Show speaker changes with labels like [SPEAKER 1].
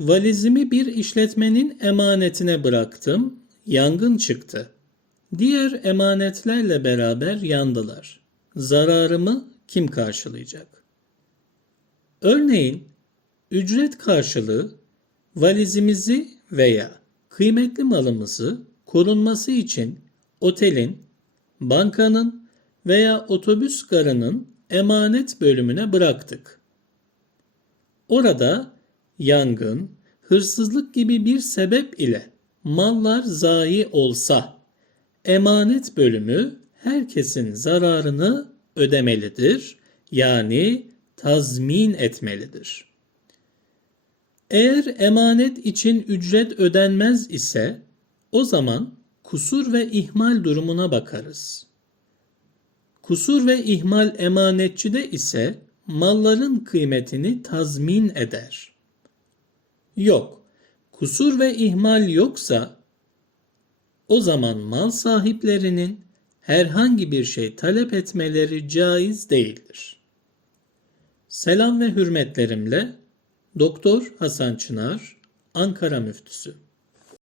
[SPEAKER 1] Valizimi bir işletmenin emanetine bıraktım. Yangın çıktı. Diğer emanetlerle beraber yandılar. Zararımı kim karşılayacak? Örneğin ücret karşılığı valizimizi veya kıymetli malımızı korunması için otelin, bankanın veya otobüs garının emanet bölümüne bıraktık. Orada yangın, hırsızlık gibi bir sebep ile mallar zayi olsa emanet bölümü herkesin zararını ödemelidir. Yani tazmin etmelidir. Eğer emanet için ücret ödenmez ise o zaman kusur ve ihmal durumuna bakarız. Kusur ve ihmal emanetçide ise malların kıymetini tazmin eder. Yok, kusur ve ihmal yoksa o zaman mal sahiplerinin herhangi bir şey talep etmeleri caiz değildir. Selam ve hürmetlerimle Doktor Hasan Çınar, Ankara Müftüsü.